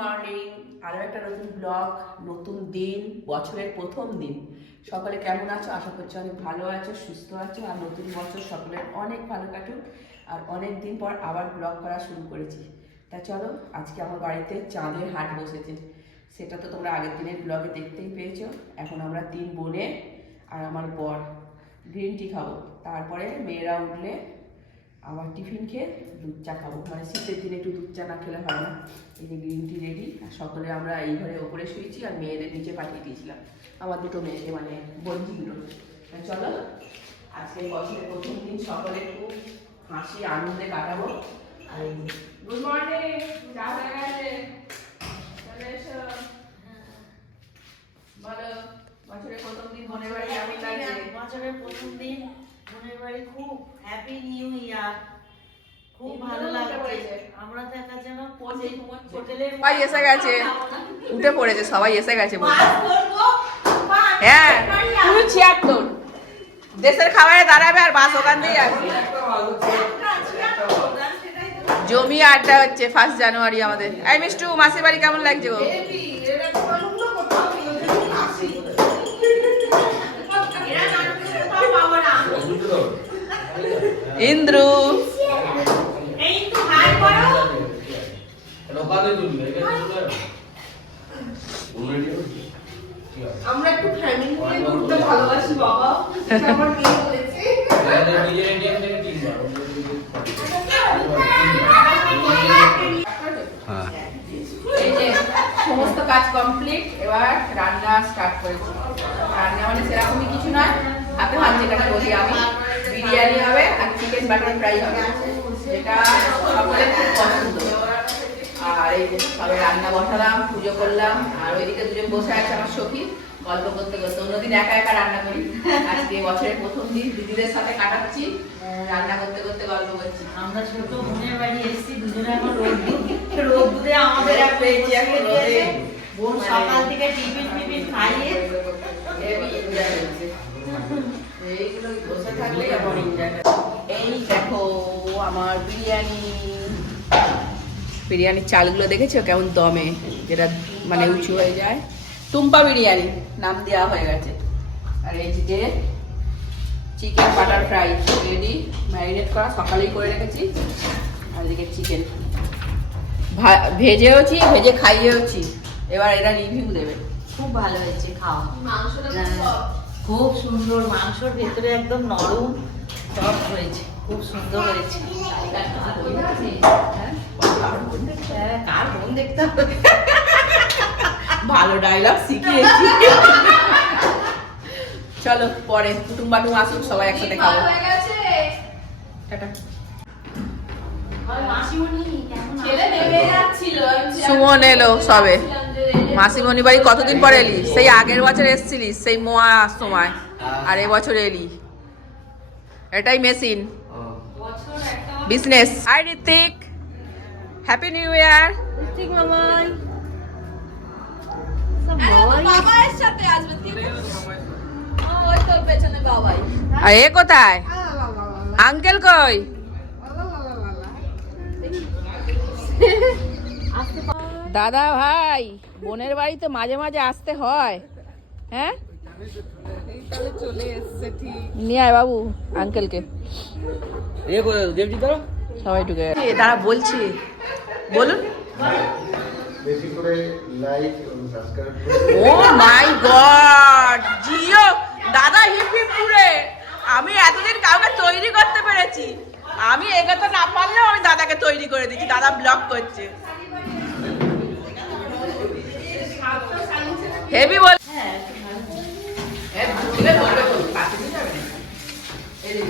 Morning আরও একটা নতুন ব্লগ নতুন দিন, বছরের প্রথম দিন। সকলে কেমন আছো? আশা করছি অনেক ভালো আছো, সুস্থ আছো, আর নতুন বছর সকলের অনেক ভালো কাটুক। আর অনেক দিন পর আবার ব্লগ করা শুরু করেছি। তা চলো, আজকে আমার বাড়িতে চাঁদের হাট বসেছে। সেটা তো তোমরা আগের দিনের ব্লগে দেখতেই পেয়েছ। এখন আমরা তিন বোনে আর আমার বর গ্রিন টি খাব। তারপরে মেয়েরা উঠলে আবার টিফিন খেয়ে দুধ চা খাব। মানে শীতের দিনে একটু দুধ চা না খেলে হয় না। এই যে গ্রিন টি রেডি আর সকলে আমরা এই ঘরে ওপরে শুয়েছি আর মেয়েদের নিচে পাঠিয়ে দিয়েছিলাম। আমার দুটো মেয়েকে মানে বন্ধুগুলো। চলো আজকে বছরের প্রথম দিন, সকলে খুব হাসি, আনন্দে কাটাবো। আর গুড মর্নিং বলো, বছরের প্রথম দিন মনে বাড়ি লাগছে? বছরের প্রথম দিন বোনের বাড়ি খুব হ্যাপি নিউ ইয়ার খুব ভালো লাগছে। আমরা তো একা যেন। হোটেলের সবাই এসে গেছে। উঠে পড়েছে সবাই এসে গেছে হ্যাঁ পুরো ছিয়াত্তর দেশের খাবারে দাঁড়াবে আর বাস ওখান দিয়ে আসবে জমি আড্ডা হচ্ছে ফার্স্ট জানুয়ারি আমাদের। এই মিষ্টু মাসির বাড়ি কেমন লাগছে গো? ইন্দ্রু। করো আমরা একটু ফ্যামিলি নিয়ে ঘুরতে ভালোবাসি বাবা। সেটা আমার মেয়ে বলেছে। এই যে সমস্ত কাজ কমপ্লিট এবার রান্না স্টার্ট করেছি। রান্না মানে সেরকমই কিছু নয় হাতে হাত যেটাকে বলি আমি। বিরিয়ানি হবে আর চিকেন বাটার ফ্রাই হবে যেটা সকলের খুব পছন্দ। আর এই যে সবে রান্না বসালাম পুজো করলাম আর ওইদিকে দুজন বসে আছে আমার সখী গল্প করতে করতে। অন্যদিন একা একা রান্না করি। আজকে বছরের প্রথম দিন দিদিদের সাথে কাটাচ্ছি রান্না করতে করতে গল্প করছি। আমরা ছোট বোনের বাড়ি এসেছি দুজনে এখন রোদ্দুর রোদ্দুরে আমাদের রোদে। বোন সকাল থেকে টিফিন টিফিন খাইয়ে Heavy enjoy হচ্ছে। এইগুলো বসে থাকলেই আমার enjoy হয়। এই দেখো আমার বিরিয়ানি বিরিয়ানির চালগুলো দেখেছ? কেমন দমে যেটা মানে উঁচু হয়ে যায়। টুম্পা বিরিয়ানি নাম দেওয়া হয়ে গেছে। আর এই যে chicken butter fry ready marinate করা সকালেই করে রেখেছি। আর এদিকে চিকেন। ভেজেওছি ভেজে খাইয়েওছি। এবার এরা রিভিউ দেবে। খুব ভালো হয়েছে খাওয়া। মাংসটা খুব হ্যাঁ, খুব সুন্দর। মাংসর ভেতরে একদম নরম সফট হয়েছে খুব সুন্দর হয়েছে। হ্যাঁ, কার বোন দেখতে হবে? ভালো ডায়লগ শিখিয়েছি। চলো পরে কুটুম বাটুম আসুক সবাই একসাথে খাব। সুমন এলো সবে। মাসিমণি বাড়ি কতদিন পর এলি? সেই আগের বছর এসছিলিস সেই মোয়া সময় আর এবছর এলি। এটাই machine business hi Ritik happy new year মামাই বাবাই। আর এ কোথায়? আঙ্কেল কই? দাদা ভাই বোনের বাড়িতে মাঝে মাঝে আসতে হয় হ্যাঁ? নিয়ে আয় বাবু আঙ্কেলকে সবাই ঢুকে গেছে। তারা বলছে। বলুন। বেশি করে লাইক এবং সাবস্ক্রাইব ও মাই গড! জিও দাদা হিপ হিপ পুরে আমি এতদিন কাউকে তৈরি করতে পেরেছি। আমি এগোতে না পারলেও আমি দাদাকে তৈরি করে দিচ্ছি দাদা ব্লক করছে। হেভি বল হ্যাঁ এ, দিলে বলবে তো, কাছে দিয়ে যাবে না। এদিকে,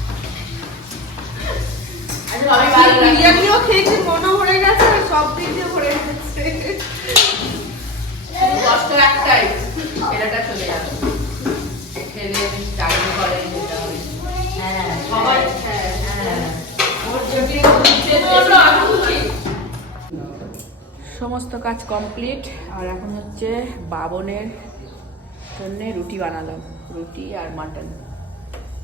সব সমস্ত কাজ কমপ্লিট আর এখন হচ্ছে বাবনের জন্যে রুটি বানালাম। রুটি আর মাটন।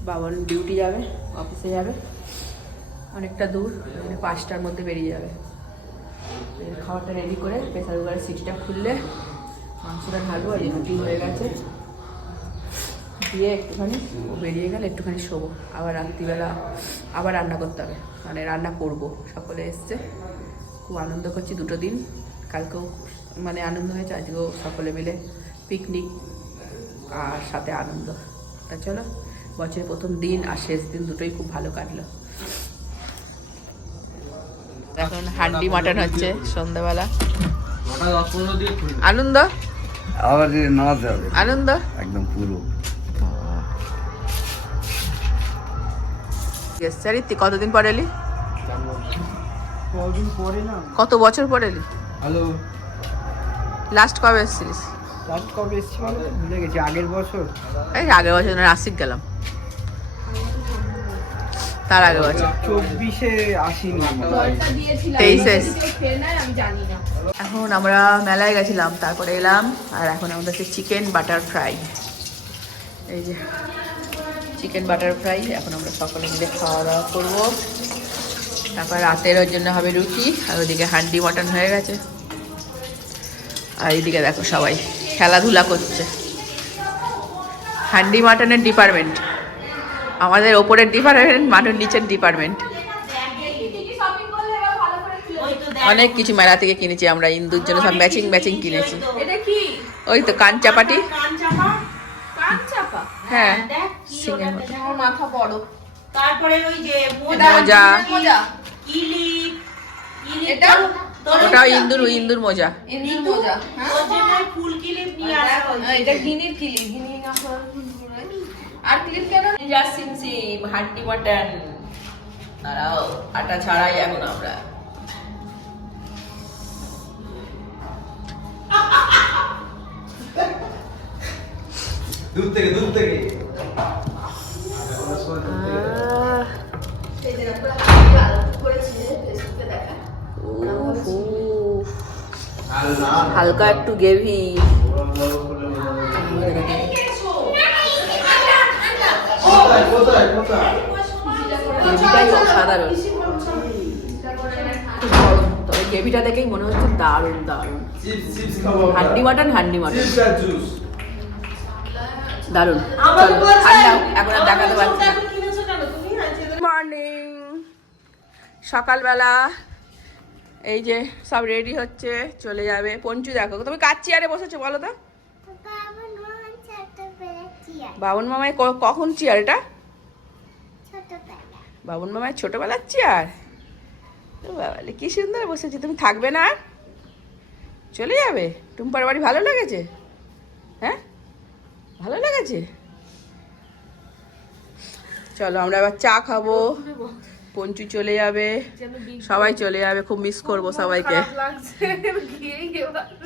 বাবন ডিউটি যাবে অফিসে যাবে। অনেকটা দূর মানে পাঁচটার মধ্যে বেরিয়ে যাবে। খাবারটা রেডি করে প্রেসার কুকারের সিটিটা খুললে মাংসটা ঢালবো আর রুটি হয়ে গেছে। দিয়ে একটুখানি ও বেরিয়ে গেলে একটুখানি শোবো। আবার রাত্রিবেলা আবার রান্না করতে হবে। মানে রান্না করব। সকলে এসছে। খুব আনন্দ করছি দুটো দিন। কালকেও মানে আনন্দ হয়েছে, আজকেও সকলে মিলে পিকনিক আর সাথে আনন্দ। তা চলো, বছরের প্রথম দিন আর শেষ দিন দুটোই খুব ভালো কাটলো। এখন হান্ডি মাটন হচ্ছে সন্ধ্যাবেলা। আনন্দ? আবার হবে আনন্দ? একদম পুরো। চারিত্রি কতদিন পর এলি? কদিন পরে না? কত বছর পর এলি? হ্যালো লাস্ট কবে এসেছিলিস? লাস্ট কবে এসেছি বলো ভুলে গেছি আগের বছর। এই আগের বছর না নাসিক গেলাম। তার আগের বছর চব্বিশে আসিনি তেইশে। এখন আমরা মেলায় গেছিলাম তারপরে এলাম আর এখন আমাদের হচ্ছে চিকেন বাটার ফ্রাই। এই যে চিকেন বাটার ফ্রাই এখন আমরা সকলে মিলে খাওয়া দাওয়া করব। তারপর রাতের ওর জন্য হবে রুটি আর ওইদিকে হান্ডি মটন হয়ে গেছে। আর এইদিকে দেখো সবাই খেলাধুলা করছে। হান্ডি মাটনের ডিপার্টমেন্ট। আমাদের ওপরের ডিপার্টমেন্ট মাটন নিচের ডিপার্টমেন্ট অনেক কিছু মেলা থেকে কিনেছি আমরা ইন্দুর জন্য সব ম্যাচিং ম্যাচিং কিনেছি। ওই তো কান চাপাটি। হ্যাঁ দেখ কি সিঙ্গের ওটাতে মতো। মাথা বড়। তারপরে ওই যে মোজা। এটা? ইন্দুর ইন্দুর মোজা। ইন্দুর মোজা হ্যাঁ। ফুল কিলিপ নিয়ে আসা এটা গিনির আর ক্লিপ কেন? Sim sim handi mutton. দাঁড়াও আটা ছাড়াই এখন আমরা। দূর থেকে দূর থেকে। হালকা একটু গেভি কোথায়? কোথায়? কোথায়? অসাধারণ তবে গ্রেভিটা দেখেই মনে হচ্ছে দারুণ দারুণ। Handi mutton handi mutton. দারুণ। এখন আর দেখাতে পারছি মর্নিং সকালবেলা এই যে সব রেডি হচ্ছে চলে যাবে। পঞ্চু দেখো তুমি কার চেয়ারে বসেছো বলো তো? বাবন মামায় কখন চেয়ার এটা? ছোটবেলা বাবন মামায় ছোটবেলার চেয়ার? বাবালে কি সুন্দর বসেছি। তুমি থাকবে না আর? চলে যাবে? টুম্পার বাড়ি ভালো লেগেছে? হ্যাঁ? ভালো লেগেছে? চলো আমরা এবার চা খাব। পঞ্চু চলে যাবে। সবাই চলে যাবে। খুব মিস করব সবাইকে।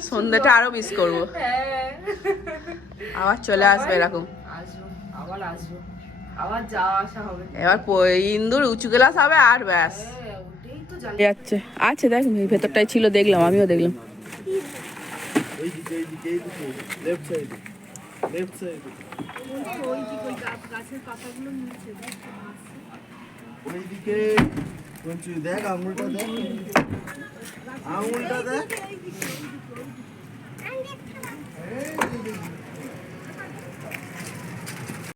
সন্ধ্যাটা আরও মিস করব। হ্যাঁ। আবার চলে আসবে এরকম। আবার আসব। এবার ইন্দুর উঁচু গ্লাস হবে আর ব্যাস যাচ্ছে দেখ ভেতরটাই ছিল দেখলাম আমিও দেখলাম আঙুলটা দেখ